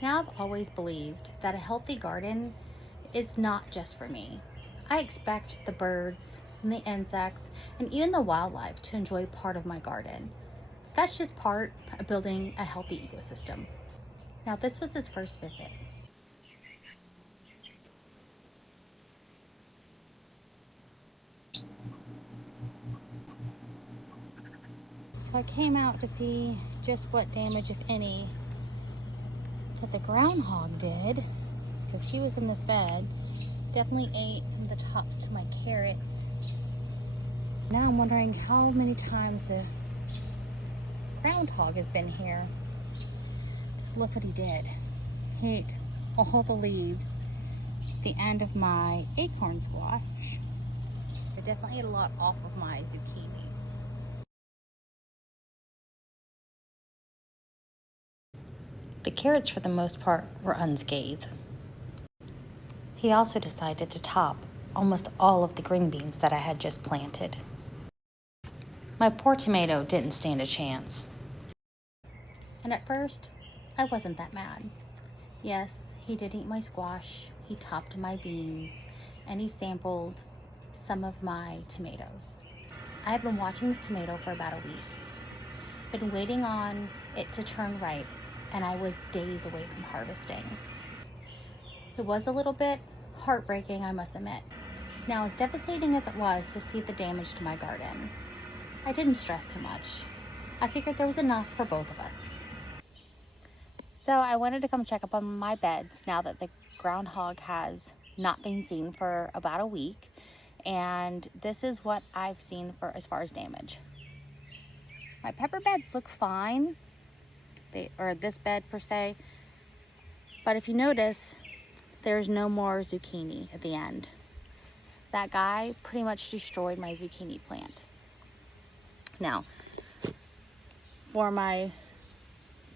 Now, I've always believed that a healthy garden is not just for me. I expect the birds and the insects and even the wildlife to enjoy part of my garden. That's just part of building a healthy ecosystem. Now, this was his first visit. So I came out to see just what damage, if any, that the groundhog did, because he was in this bed. Definitely ate some of the tops to my carrots. Now I'm wondering how many times the groundhog has been here. Just look what he did. He ate all the leaves, the end of my acorn squash. I definitely ate a lot off of my zucchinis. The carrots, for the most part, were unscathed. He also decided to top almost all of the green beans that I had just planted. My poor tomato didn't stand a chance. And at first, I wasn't that mad. Yes, he did eat my squash, he topped my beans, and he sampled some of my tomatoes. I had been watching this tomato for about a week, been waiting on it to turn ripe, and I was days away from harvesting. It was a little bit heartbreaking, I must admit. Now, as devastating as it was to see the damage to my garden, I didn't stress too much. I figured there was enough for both of us. So I wanted to come check up on my beds now that the groundhog has not been seen for about a week. And this is what I've seen for as far as damage. My pepper beds look fine, or this bed per se. But if you notice, there's no more zucchini at the end. That guy pretty much destroyed my zucchini plant. Now, for my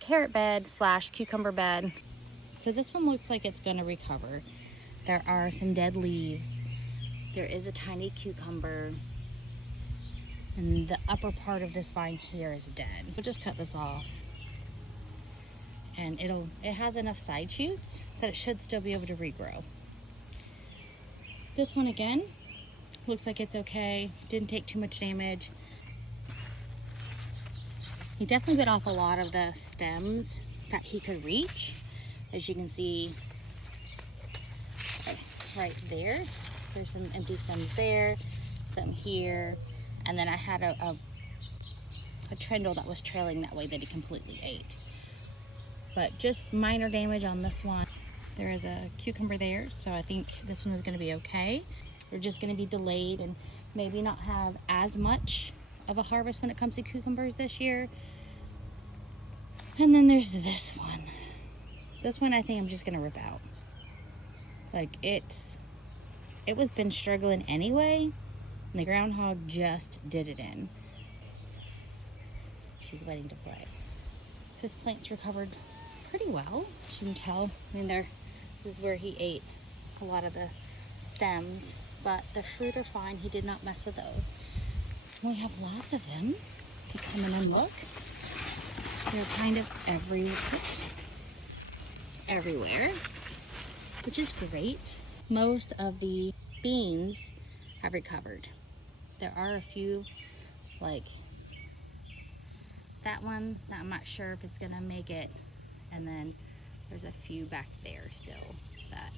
carrot bed slash cucumber bed, so this one looks like it's going to recover. There are some dead leaves. There is a tiny cucumber, and the upper part of this vine here is dead. We'll just cut this off, and it has enough side shoots that it should still be able to regrow. This one again looks like it's okay. Didn't take too much damage. He definitely bit off a lot of the stems that he could reach. As you can see right there, there's some empty stems there, some here, and then I had a trindle that was trailing that way that he completely ate. But just minor damage on this one. There is a cucumber there, so I think this one is going to be okay. We're just going to be delayed and maybe not have as much of a harvest when it comes to cucumbers this year. And then there's this one. This one I think I'm just gonna rip out. Like it was been struggling anyway, and the groundhog just did it in. She's waiting to play. This plant's recovered pretty well. As you can tell, I mean, this is where he ate a lot of the stems, but the fruit are fine. He did not mess with those. We have lots of them. If you come in and look, they're kind of everywhere, which is great. Most of the beans have recovered. There are a few, like that one, that I'm not sure if it's gonna make it, and then there's a few back there still that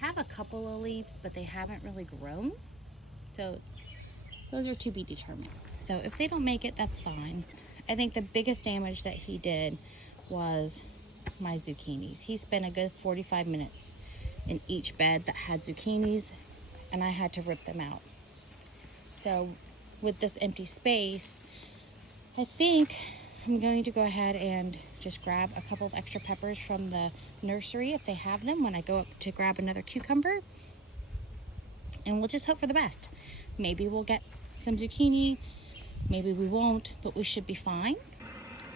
have a couple of leaves, but they haven't really grown. So those are to be determined. So if they don't make it, that's fine. I think the biggest damage that he did was my zucchinis. He spent a good 45 minutes in each bed that had zucchinis, and I had to rip them out. So with this empty space, I think I'm going to go ahead and just grab a couple of extra peppers from the nursery if they have them when I go up to grab another cucumber, and we'll just hope for the best. Maybe we'll get some zucchini, maybe we won't, but we should be fine.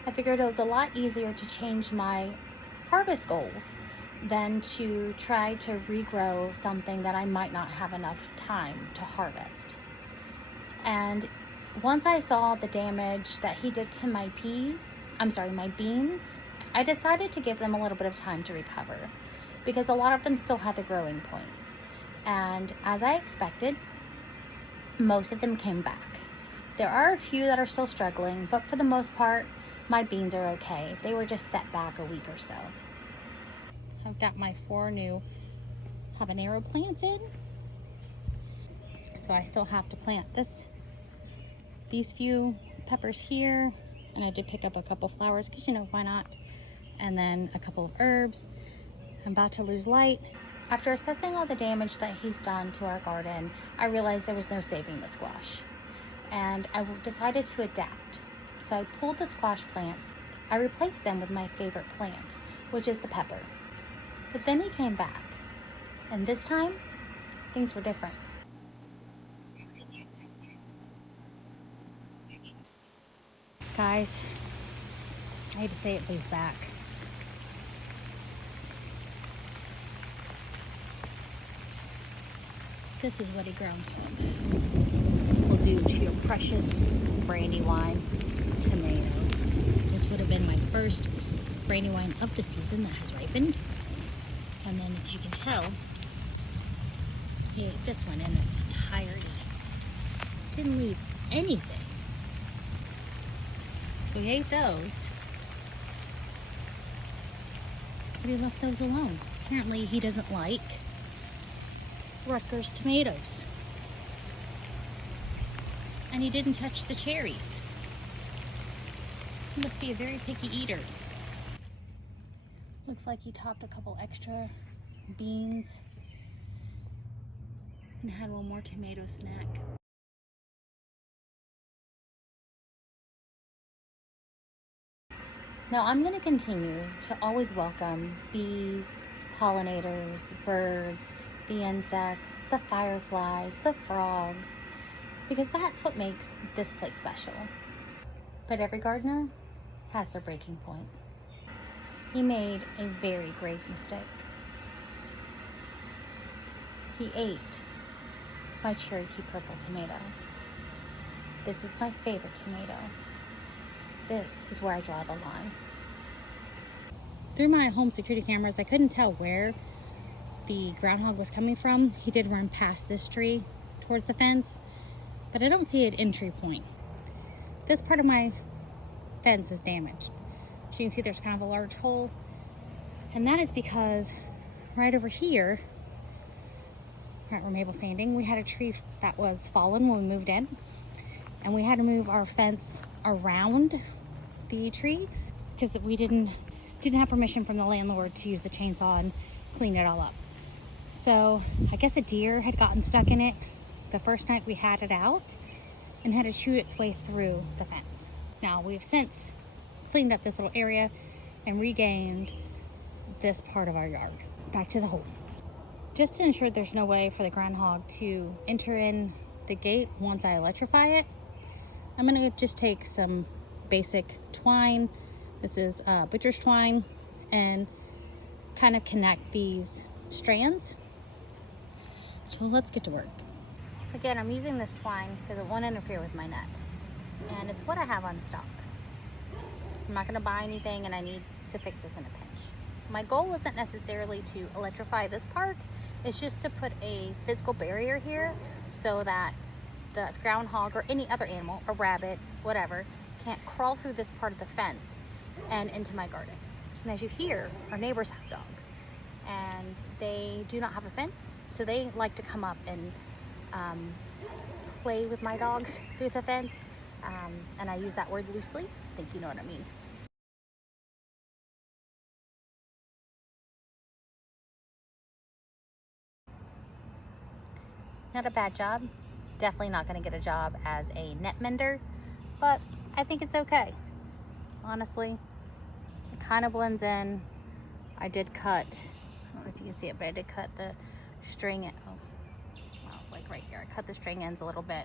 I figured it was a lot easier to change my harvest goals than to try to regrow something that I might not have enough time to harvest. And once I saw the damage that he did to my beans, I decided to give them a little bit of time to recover because a lot of them still had the growing points. And as I expected, most of them came back. There are a few that are still struggling, but for the most part, my beans are okay. They were just set back a week or so. I've got my 4 new habanero planted. So I still have to plant these few peppers here. And I did pick up a couple flowers because, you know, why not? And then a couple of herbs. I'm about to lose light. After assessing all the damage that he's done to our garden, I realized there was no saving the squash. And I decided to adapt. So I pulled the squash plants. I replaced them with my favorite plant, which is the pepper. But then he came back. And this time, things were different. Guys, I hate to say it, but he's back. This is what a groundhog will do to your precious Brandywine tomato. This would have been my first Brandywine of the season that has ripened. And then, as you can tell, he ate this one in its entirety. Didn't leave anything. So he ate those. But he left those alone. Apparently he doesn't like Rutgers tomatoes. And he didn't touch the cherries. He must be a very picky eater. Looks like he topped a couple extra beans and had one more tomato snack. Now I'm going to continue to always welcome bees, pollinators, birds, the insects, the fireflies, the frogs, because that's what makes this place special. But every gardener has their breaking point. He made a very grave mistake. He ate my Cherokee purple tomato. This is my favorite tomato. This is where I draw the line. Through my home security cameras, I couldn't tell where the groundhog was coming from. He did run past this tree towards the fence, but I don't see an entry point. This part of my fence is damaged. As you can see, there's kind of a large hole, and that is because right over here, right where Mabel's standing, we had a tree that was fallen when we moved in, and we had to move our fence around the tree because we didn't have permission from the landlord to use the chainsaw and clean it all up. So I guess a deer had gotten stuck in it the first night we had it out and had to shoot its way through the fence. Now we've since cleaned up this little area and regained this part of our yard. Back to the hole. Just to ensure there's no way for the groundhog to enter in the gate once I electrify it, I'm gonna just take some basic twine. This is butcher's twine, and kind of connect these strands. So let's get to work. Again, I'm using this twine because it won't interfere with my net, and it's what I have on stock. I'm not gonna buy anything, and I need to fix this in a pinch. My goal isn't necessarily to electrify this part, it's just to put a physical barrier here so that the groundhog or any other animal, a rabbit, whatever, can't crawl through this part of the fence and into my garden. And as you hear, our neighbors have dogs, and they do not have a fence, so they like to come up and play with my dogs through the fence, and I use that word loosely. I think you know what I mean. Not a bad job. Definitely not going to get a job as a net mender, but I think it's okay. Honestly, it kind of blends in. I did cut, I don't know if you can see it, but I did cut the string, like right here. I cut the string ends a little bit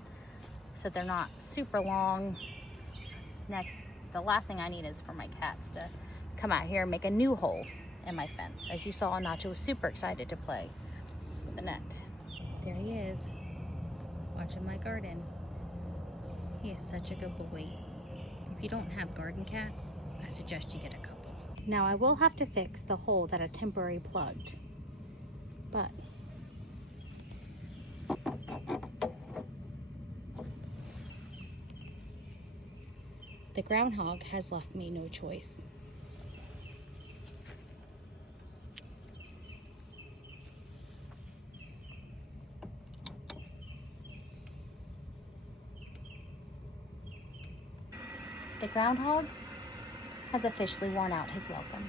so they're not super long. Next, the last thing I need is for my cats to come out here and make a new hole in my fence. As you saw, Nacho was super excited to play with the net. There he is, watching my garden. He is such a good boy. If you don't have garden cats, I suggest you get a couple. Now I will have to fix the hole that I temporarily plugged, but the groundhog has left me no choice. The groundhog has officially worn out his welcome.